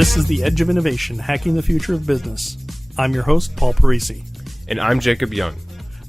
This is The Edge of Innovation, Hacking the Future of Business. I'm your host, Paul Parisi. And I'm Jacob Young.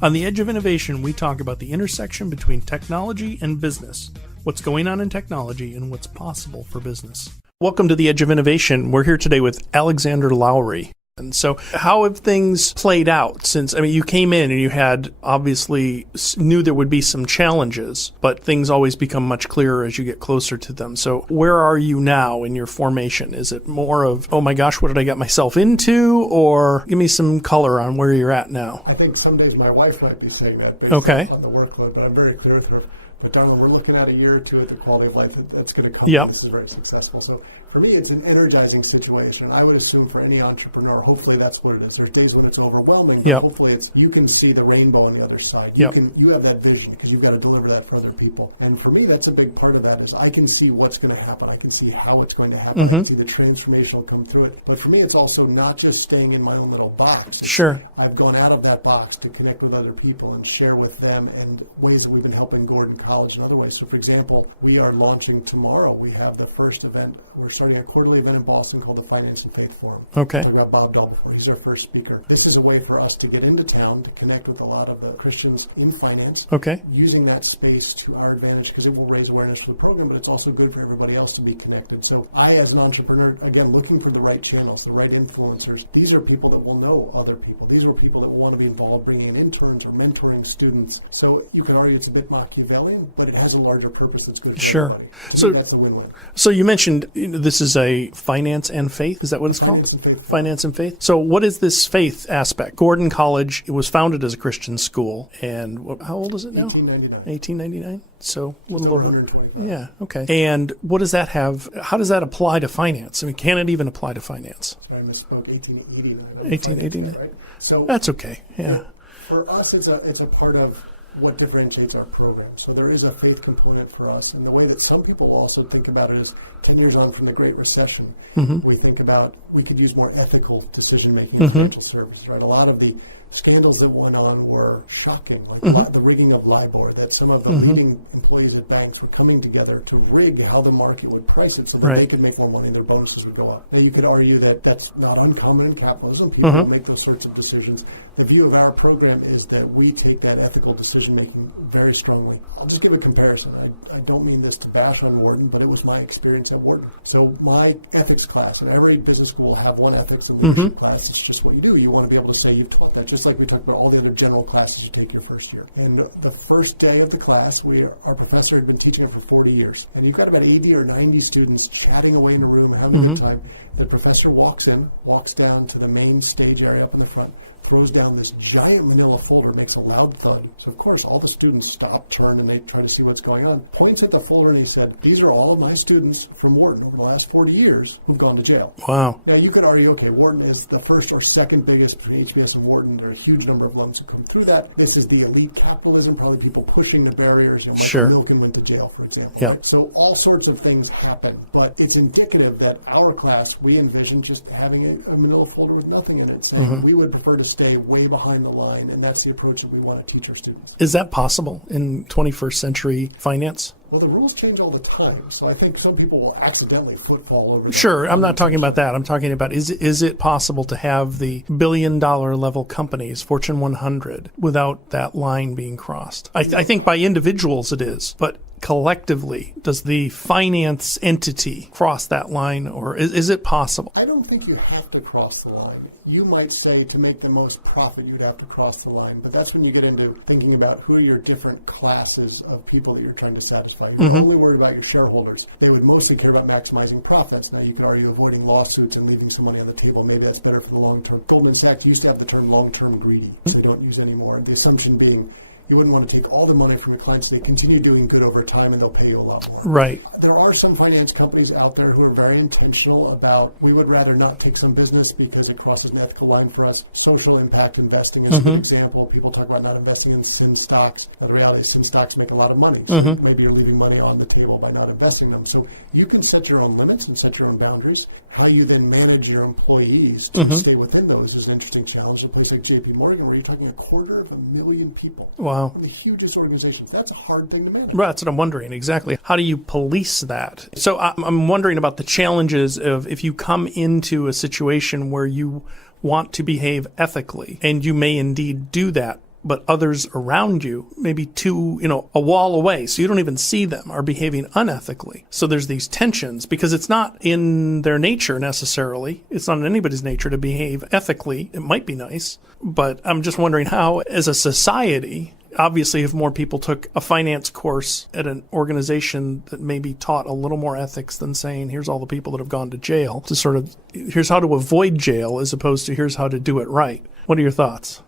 On The Edge of Innovation, we talk about the intersection between technology and business, what's going on in technology, and what's possible for business. Welcome to The Edge of Innovation. We're here today with Alexander Lowry. And so how have things played out since, you came in and you had obviously knew there would be some challenges, but things always become much clearer as you get closer to them. So where are you now in your formation? Is it more of, oh my gosh, what did I get myself into? Or give me some color on where you're at now. I think some days my wife might be saying that. Okay. On the workload, but I'm very clear with her. But then when we're looking at a year or two at the quality of life that's going to come, yep. This is very successful. So for me, it's an energizing situation. I would assume for any entrepreneur, hopefully that's what it is. There's days when it's overwhelming, yep. But hopefully it's you can see the rainbow on the other side. Yep. You have that vision because you've got to deliver that for other people. And for me, that's a big part of that is I can see what's going to happen. I can see how it's going to happen. Mm-hmm. I can see the transformation will come through it. But for me, it's also not just staying in my own little box. Sure. I've gone out of that box to connect with other people and share with them and ways that we've been helping Gordon College and other ways. So for example, we are launching tomorrow. We have the first event. We're starting a quarterly event in Boston called the Finance and Faith Forum. Okay. We've got Bob Dolphin. He's our first speaker. This is a way for us to get into town to connect with a lot of the Christians in finance. Okay. Using that space to our advantage because it will raise awareness for the program, but it's also good for everybody else to be connected. So I, as an entrepreneur, again, looking for the right channels, the right influencers. These are people that will know other people. These are people that want to be involved, bringing in interns or mentoring students. So you can argue it's a bit Machiavellian, but it has a larger purpose that's good for sure. everybody. So that's the win-win. So you mentioned this is a finance and faith. Is that what it's called? Finance and faith. So what is this faith aspect? Gordon College, it was founded as a Christian school. And how old is it now? 1899. So a little over. Yeah. Okay. And what does that have? How does that apply to finance? Can it even apply to finance? I misspoke. 1889. 1889. Right? So that's okay. Yeah. For us, it's a part of what differentiates our program. So there is a faith component for us. And the way that some people also think about it is 10 years on from the Great Recession, mm-hmm. we think about we could use more ethical decision-making mm-hmm. in financial service. Right? A lot of the scandals that went on were shocking. Like mm-hmm. the rigging of LIBOR, that some of the mm-hmm. leading employees at banks were coming together to rig how the market would price it so that right. they could make more money, their bonuses would go up. Well, you could argue that that's not uncommon in capitalism. People mm-hmm. make those sorts of decisions. The view of our program is that we take that ethical decision-making very strongly. I'll just give a comparison. I don't mean this to bash on Wharton, but it was my experience at Wharton. So my ethics class, and every business school will have one ethics and leadership mm-hmm. class. It's just what you do. You want to be able to say you've taught that, just like we talked about all the other general classes you take your first year. And the first day of the class, our professor had been teaching it for 40 years. And you've got about 80 or 90 students chatting away in a room, having mm-hmm. a good time. The professor walks down to the main stage area up in the front, throws down this giant manila folder, makes a loud thud. So, of course, all the students stop, churn, and they try to see what's going on. Points at the folder and he said, these are all of my students from Wharton in the last 40 years who've gone to jail. Wow. Now, you could argue, okay, Wharton is the first or second biggest between HBS and Wharton. There are a huge number of ones who come through that. This is the elite capitalism, probably people pushing the barriers and sure. Milken went to jail, for example. Yeah. Right? So all sorts of things happen. But it's indicative that our class, we envision just having a manila folder with nothing in it. So mm-hmm. we would prefer to stay way behind the line, and that's the approach that we want to teach our students. Is that possible in 21st century finance? Well, the rules change all the time, so I think some people will accidentally footfall over. Sure, I'm not talking about that. I'm talking about is it possible to have the billion-dollar level companies, Fortune 100, without that line being crossed? I think by individuals it is, but collectively, does the finance entity cross that line, or is it possible? I don't think you have to cross the line. You might say to make the most profit, you'd have to cross the line. But that's when you get into thinking about who are your different classes of people that you're trying to satisfy. You're mm-hmm. only worried about your shareholders. They would mostly care about maximizing profits. Now, you could argue avoiding lawsuits and leaving some money on the table. Maybe that's better for the long term. Goldman Sachs used to have the term long-term greedy, which they don't use anymore. And the assumption being you wouldn't want to take all the money from your clients. They continue doing good over time, and they'll pay you a lot more. Right. There are some finance companies out there who are very intentional about, we would rather not take some business because it crosses an ethical line for us. Social impact investing is mm-hmm. an example. People talk about not investing in sin stocks, but in reality, sin stocks make a lot of money. So mm-hmm. maybe you're leaving money on the table by not investing in them. So you can set your own limits and set your own boundaries. How you then manage your employees to stay within those is an interesting challenge. At places like JP Morgan, where you're talking 250,000 people. Wow. wow. The hugest organizations. That's a hard thing to manage. Right, that's what I'm wondering, exactly. How do you police that? So I'm wondering about the challenges of if you come into a situation where you want to behave ethically, and you may indeed do that, but others around you, maybe a wall away, so you don't even see them, are behaving unethically. So there's these tensions because it's not in their nature necessarily. It's not in anybody's nature to behave ethically. It might be nice, but I'm just wondering how, as a society, obviously if more people took a finance course at an organization that maybe taught a little more ethics than saying, here's all the people that have gone to jail, to sort of, here's how to avoid jail as opposed to here's how to do it right. What are your thoughts?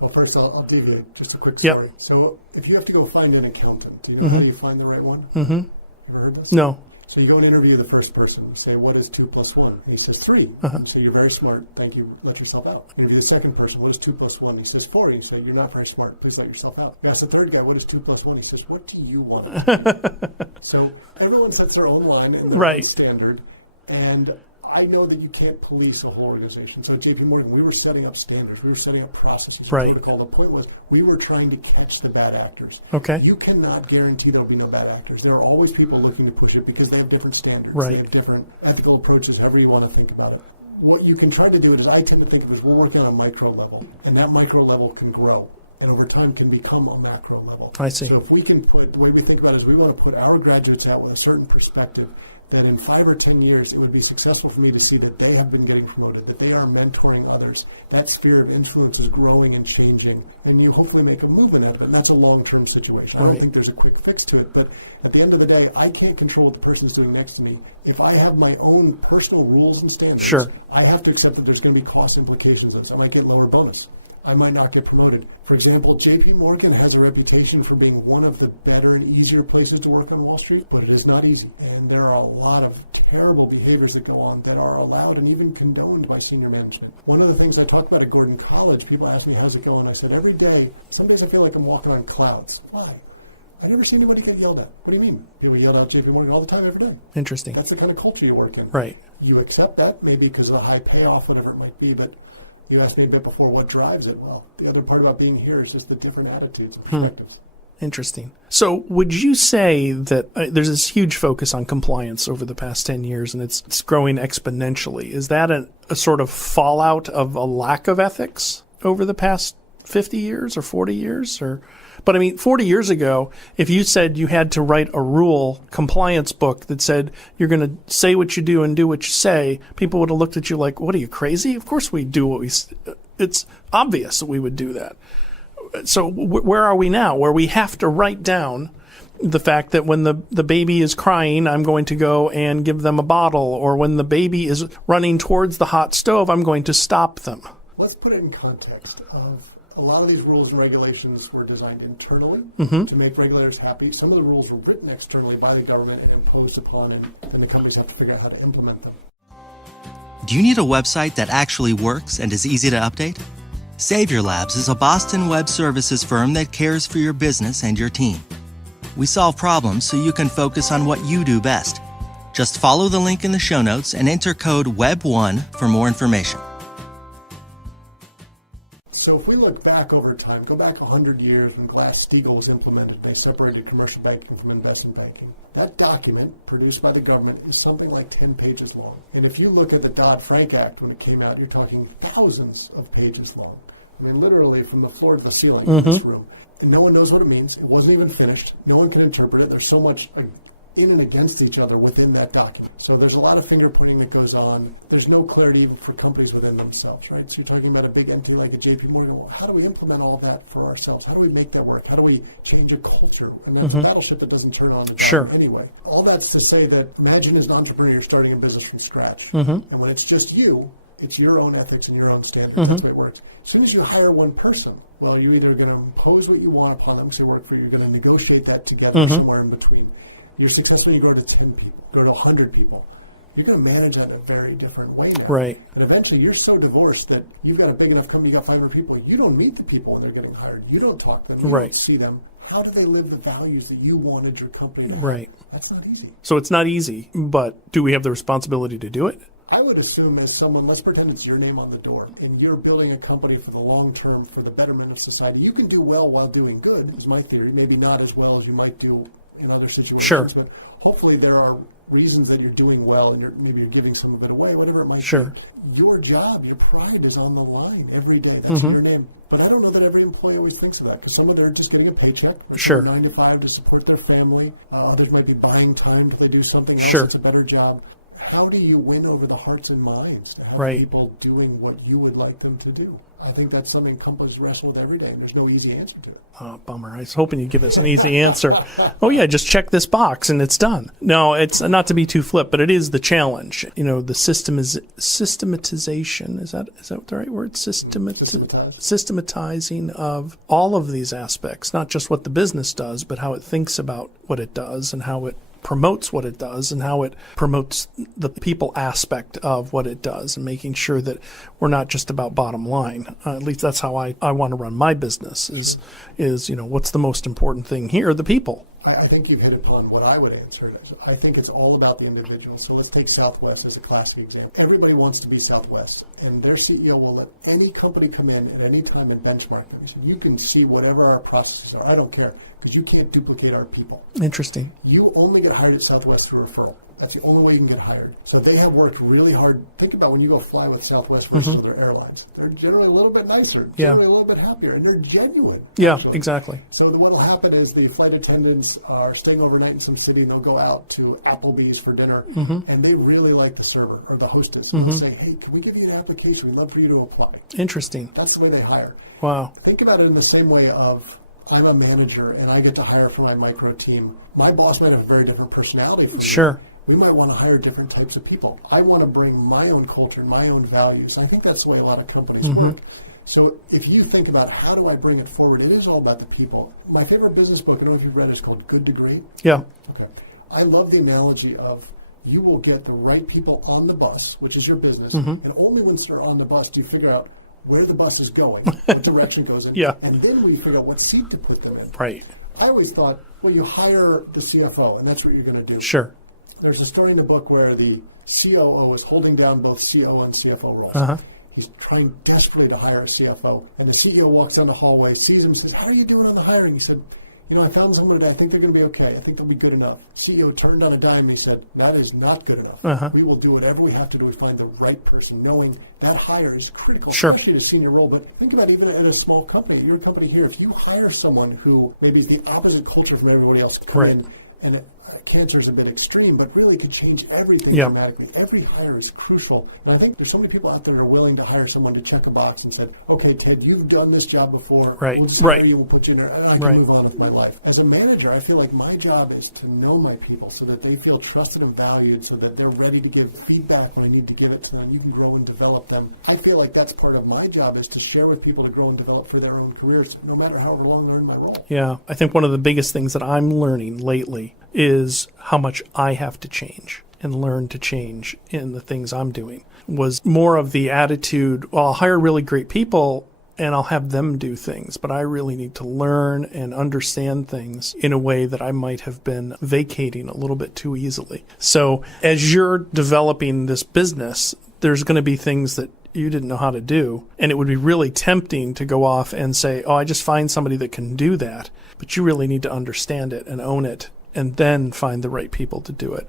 Well, first, I'll give you just a quick story. Yep. So if you have to go find an accountant, do you know how you find the right one? Mm-hmm. You ever heard this? No. So you go and interview the first person. Say, what is 2 plus 1? He says 3. So you're very smart. Thank you. Let yourself out. Interview the second person. What is 2 plus 1? He says 4. You say, you're not very smart. Please let yourself out. You ask the third guy, what is 2 plus 1? He says, what do you want? So everyone sets their own line and their own standard. And I know that you can't police a whole organization. So at JP Morgan, we were setting up standards. We were setting up processes. Right. The point was we were trying to catch the bad actors. Okay. You cannot guarantee there'll be no bad actors. There are always people looking to push it because they have different standards. Right. They have different ethical approaches, however you want to think about it. What you can try to do is, I tend to think of it as we're working on a micro level, and that micro level can grow. And over time can become a macro level. I see. So if we can the way we think about it is we want to put our graduates out with a certain perspective that in 5 or 10 years it would be successful for me to see that they have been getting promoted, that they are mentoring others. That sphere of influence is growing and changing, and you hopefully make a move in that, but that's a long-term situation. I don't think there's a quick fix to it, but at the end of the day, I can't control what the person's doing next to me. If I have my own personal rules and standards, I have to accept that there's going to be cost implications of this. I might get lower bonus. I might not get promoted. For example, JP Morgan has a reputation for being one of the better and easier places to work on Wall Street, but it is not easy. And there are a lot of terrible behaviors that go on that are allowed and even condoned by senior management. One of the things I talked about at Gordon College, people ask me, how's it going? I said, every day, some days I feel like I'm walking on clouds. Why? I've never seen anybody get yelled at. What do you mean? You were yelled at JP Morgan all the time, every day. Interesting. That's the kind of culture you work in. Right. You accept that, maybe because of the high payoff, whatever it might be, but you asked me a bit before what drives it. Well, the other part about being here is just the different attitudes and perspectives. Interesting. So would you say that there's this huge focus on compliance over the past 10 years and it's growing exponentially? Is that a sort of fallout of a lack of ethics over the past 50 years or 40 years? But I mean, 40 years ago, if you said you had to write a rule compliance book that said you're going to say what you do and do what you say, people would have looked at you like, what, are you crazy? Of course we do it's obvious that we would do that. So where are we now, where we have to write down the fact that when the baby is crying, I'm going to go and give them a bottle, or when the baby is running towards the hot stove, I'm going to stop them? Let's put it in context of a lot of these rules and regulations were designed internally to make regulators happy. Some of the rules were written externally by the government and imposed upon, and the companies have to figure out how to implement them. Do you need a website that actually works and is easy to update? Savior Labs is a Boston web services firm that cares for your business and your team. We solve problems so you can focus on what you do best. Just follow the link in the show notes and enter code WEB1 for more information. So if we look back over time, go back 100 years when Glass-Steagall was implemented, they separated commercial banking from investment banking. That document, produced by the government, is something like 10 pages long. And if you look at the Dodd-Frank Act when it came out, you're talking thousands of pages long. I mean, literally from the floor to the ceiling in this room. No one knows what it means. It wasn't even finished. No one can interpret it. There's so much in and against each other within that document. So there's a lot of finger pointing that goes on. There's no clarity even for companies within themselves, right? So you're talking about a big entity like a JP Morgan. Well, how do we implement all that for ourselves? How do we make that work? How do we change a culture? I mean, it's a battleship that doesn't turn on the dime anyway. All that's to say that imagine as an entrepreneur you're starting a business from scratch. And when it's just you, it's your own ethics and your own standards. That's the way it works. As soon as you hire one person, well, you're either going to impose what you want upon them to work for you, you're going to negotiate that together somewhere in between. You're successful, you go to 10 people, or to 100 people. You're going to manage that in a very different way now. Right. And eventually you're so divorced that you've got a big enough company, you got 500 people, you don't meet the people when they're getting hired. You don't talk to them. You don't see them. How do they live the values that you wanted your company to have? Right. That's not easy. So it's not easy, but do we have the responsibility to do it? I would assume as someone, let's pretend it's your name on the door, and you're building a company for the long term, for the betterment of society. You can do well while doing good, is my theory. Maybe not as well as you might do in other situations. Sure. But hopefully there are reasons that you're doing well, and maybe you're giving some of it away, whatever it might Sure. be. Your job, your pride is on the line every day. That's your name. But I don't know that every employee always thinks of that, because some of them are just getting a paycheck. Sure. 9 to 5 to support their family. Others might be buying time if they do something else Sure. that's a better job. How do you win over the hearts and minds to have Right. people doing what you would like them to do? I think that's something companies wrestle with every day, and there's no easy answer to it. Oh, bummer. I was hoping you'd give us an easy answer. Oh, yeah, just check this box and it's done. No, it's not to be too flip, but it is the challenge. You know, the systematization, is that the right word? Systematizing of all of these aspects, not just what the business does, but how it thinks about what it does and how it promotes what it does and how it promotes the people aspect of what it does, and making sure that we're not just about bottom line. At least that's how I want to run my business is, you know, what's the most important thing here? The people. I think you hit upon what I would answer. I think it's all about the individual. So let's take Southwest as a classic example. Everybody wants to be Southwest, and their CEO will let any company come in at any time and benchmark it. So you can see whatever our processes are. I don't care, because you can't duplicate our people. Interesting. You only get hired at Southwest through referral. That's the only way you can get hired. So they have worked really hard. Think about when you go fly with Southwest versus other airlines. They're generally a little bit nicer, generally a little bit happier, and they're genuine. Yeah, actually. Exactly. So what will happen is the flight attendants are staying overnight in some city, and they'll go out to Applebee's for dinner, and they really like the server or the hostess. And they'll say, hey, can we give you an application? We'd love for you to apply. Interesting. That's the way they hire. Wow. Think about it in the same way of I'm a manager, and I get to hire for my micro team. My boss might have a very different personality from me. Sure. We might want to hire different types of people. I want to bring my own culture, my own values. I think that's the way a lot of companies work. So if you think about how do I bring it forward, it is all about the people. My favorite business book, I don't know if you've read it, is called Good Degree. Yeah. Okay. I love the analogy of you will get the right people on the bus, which is your business, and only once they're on the bus do you figure out where the bus is going, what direction it goes in, Yeah. and then we figure out what seat to put them in. Right. I always thought, well, you hire the CFO, and that's what you're going to do. Sure. There's a story in the book where the COO is holding down both COO and CFO roles. He's trying desperately to hire a CFO. And the CEO walks down the hallway, sees him, and says, how are you doing on the hiring? He said, you know, I found somebody that I think they're going to be okay. I think they'll be good enough. CEO turned on a dime and he said, that is not good enough. We will do whatever we have to do to find the right person, knowing that hire is critical, especially a senior role. But think about even at a small company, your company here, if you hire someone who maybe is the opposite culture from everybody else, and cancer is a bit extreme, but really could change everything dramatically. Every hire is crucial. And I think there's so many people out there who are willing to hire someone to check a box and say, okay, kid, you've done this job before. We'll just hire you, we'll put you in there, and I can move on with my life. As a manager, I feel like my job is to know my people so that they feel trusted and valued, so that they're ready to give feedback when I need to give it to them. You can grow and develop them. I feel like that's part of my job, is to share with people to grow and develop for their own careers, no matter how long they're in my role. Yeah. I think one of the biggest things that I'm learning lately is how much I have to change and learn to change in the things I'm doing. Was more of the attitude, well, I'll hire really great people and I'll have them do things, but I really need to learn and understand things in a way that I might have been vacating a little bit too easily. So as you're developing this business, there's going to be things that you didn't know how to do. And it would be really tempting to go off and say, oh, I just find somebody that can do that. But you really need to understand it and own it, and then find the right people to do it.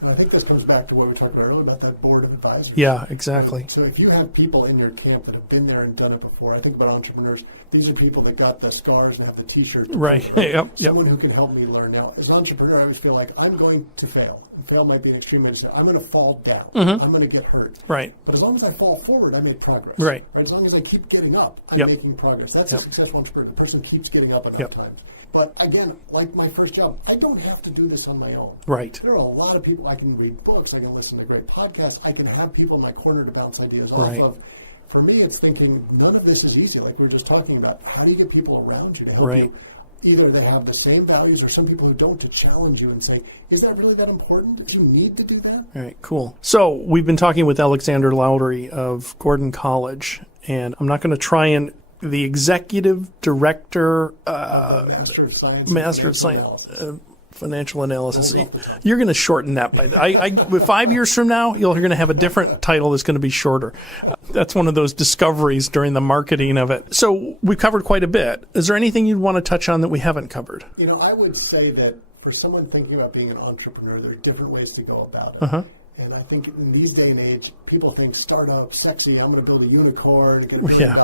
And I think this comes back to what we were talking about earlier about that board of advisors. Yeah, exactly. So if you have people in their camp that have been there and done it before, I think about entrepreneurs, these are people that got the stars and have the T-shirt. Right. Yep. Someone who can help me learn. Now, as an entrepreneur, I always feel like I'm going to fail. And fail might be an extreme way to say, I'm going to fall down. I'm going to get hurt. Right. But as long as I fall forward, I make progress. Right. Or as long as I keep getting up, I'm making progress. That's a successful entrepreneur. The person keeps getting up enough times. But again, like my first job, I don't have to do this on my own. Right. There are a lot of people. I can read books. I can listen to great podcasts. I can have people in my corner to bounce ideas off of. For me, it's thinking none of this is easy. Like we were just talking about, how do you get people around you to help you? Either they have the same values or some people who don't, to challenge you and say, is that really that important? Do you need to do that? All right, cool. So we've been talking with Alexander Lowry of Gordon College, and I'm not going to try and the executive director, Master of Science Financial analysis. You're going to shorten that by with 5 years from now, you're going to have a different title that's going to be shorter. That's one of those discoveries during the marketing of it. So we covered quite a bit. Is there anything you'd want to touch on that we haven't covered? I would say that for someone thinking about being an entrepreneur, there are different ways to go about it. Uh-huh. And I think in these day and age, people think startup, sexy, I'm going to build a unicorn and get $1 million.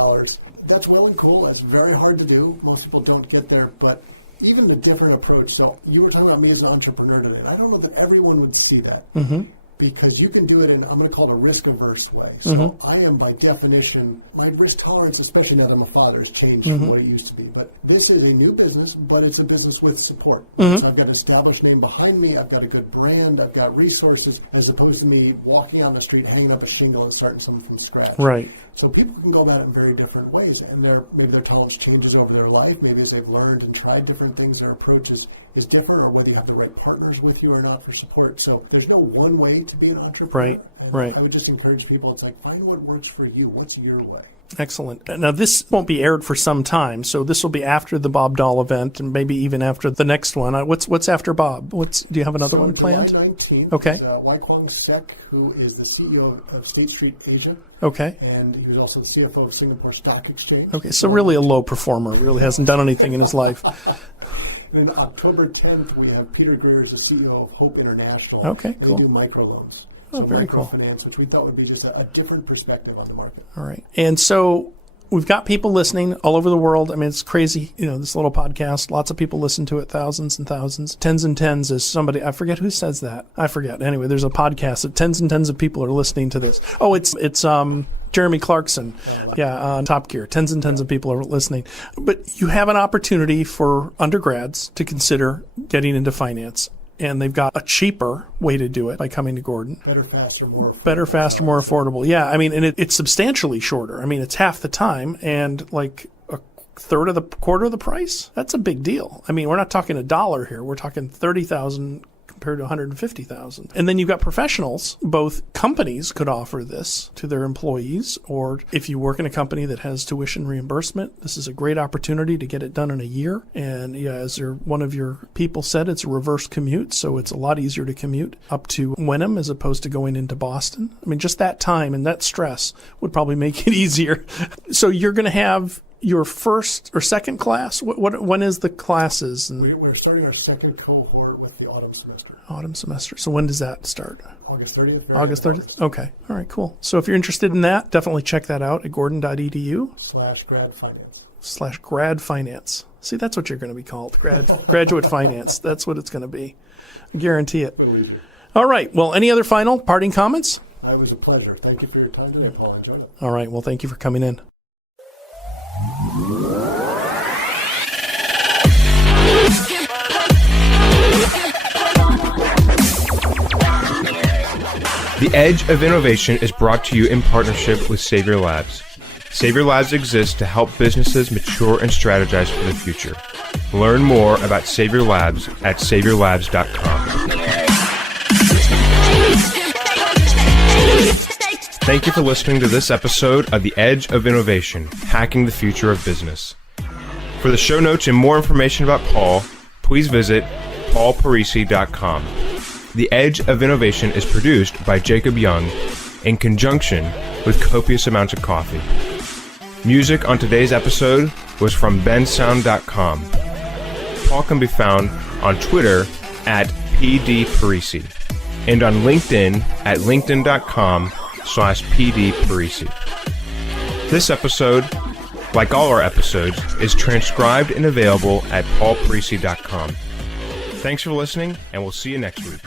That's well and cool. That's very hard to do. Most people don't get there, but even a different approach. So you were talking about me as an entrepreneur today. I don't know that everyone would see that. Mm-hmm. Because you can do it in, I'm going to call it a risk-averse way. So I am, by definition, my risk tolerance, especially now that I'm a father, has changed from what it used to be. But this is a new business, but it's a business with support. So I've got an established name behind me. I've got a good brand. I've got resources, as opposed to me walking on the street, hanging up a shingle and starting something from scratch. Right. So people can go about it in very different ways. And maybe their tolerance changes over their life. Maybe as they've learned and tried different things, their approach is different, or whether you have the right partners with you or not for support. So there's no one way to be an entrepreneur. Right. I would just encourage people, it's like, find what works for you. What's your way? Excellent. Now, this won't be aired for some time, so this will be after the Bob Dahl event and maybe even after the next one. What's after Bob? Do you have another one planned? July 19th, okay. Wai Kwong Sek, who is the CEO of State Street Asia. Okay. And he was also the CFO of Singapore Stock Exchange. Okay, so really a low performer. Really hasn't done anything in his life. And on October 10th, we have Peter Greer as the CEO of Hope International. Okay, cool. They do microloans. Oh, very cool. Finance, which we thought would be just a different perspective on the market. All right. And so we've got people listening all over the world. I mean, it's crazy, this little podcast. Lots of people listen to it, thousands and thousands. Tens and tens is somebody, I forget who says that. I forget. Anyway, there's a podcast that tens and tens of people are listening to this. Oh, it's Jeremy Clarkson, on Top Gear. Tens and tens of people are listening. But you have an opportunity for undergrads to consider getting into finance. And they've got a cheaper way to do it by coming to Gordon. Better, faster, more affordable. Better, faster, more affordable. Yeah, I mean, and it's substantially shorter. I mean, it's half the time and like a quarter of the price. That's a big deal. I mean, we're not talking $1 here. We're talking $30,000 compared to $150,000. And then you've got professionals. Both companies could offer this to their employees, or if you work in a company that has tuition reimbursement, this is a great opportunity to get it done in a year. And as one of your people said, it's a reverse commute, so it's a lot easier to commute up to Wenham as opposed to going into Boston. I mean, just that time and that stress would probably make it easier. So you're going to have your first or second class? When is the classes? We're starting our second cohort with the autumn semester. Autumn semester. So when does that start? August 30th. August 30th? Okay. All right, cool. So if you're interested in that, definitely check that out at gordon.edu/grad finance. /grad finance. See, that's what you're going to be called. Graduate finance. That's what it's going to be. I guarantee it. All right. Well, any other final parting comments? It was a pleasure. Thank you for your time today, Paul. Enjoy it. All right. Well, thank you for coming in. The Edge of Innovation is brought to you in partnership with Savior Labs. Savior Labs exists to help businesses mature and strategize for the future. Learn more about Savior Labs at saviorlabs.com. Thank you for listening to this episode of The Edge of Innovation, Hacking the Future of Business. For the show notes and more information about Paul, please visit paulparisi.com. The Edge of Innovation is produced by Jacob Young in conjunction with copious amounts of coffee. Music on today's episode was from bensound.com. Paul can be found on Twitter at pdparisi and on LinkedIn at linkedin.com/pdparisi. This episode, like all our episodes, is transcribed and available at paulparisi.com. Thanks for listening, and we'll see you next week.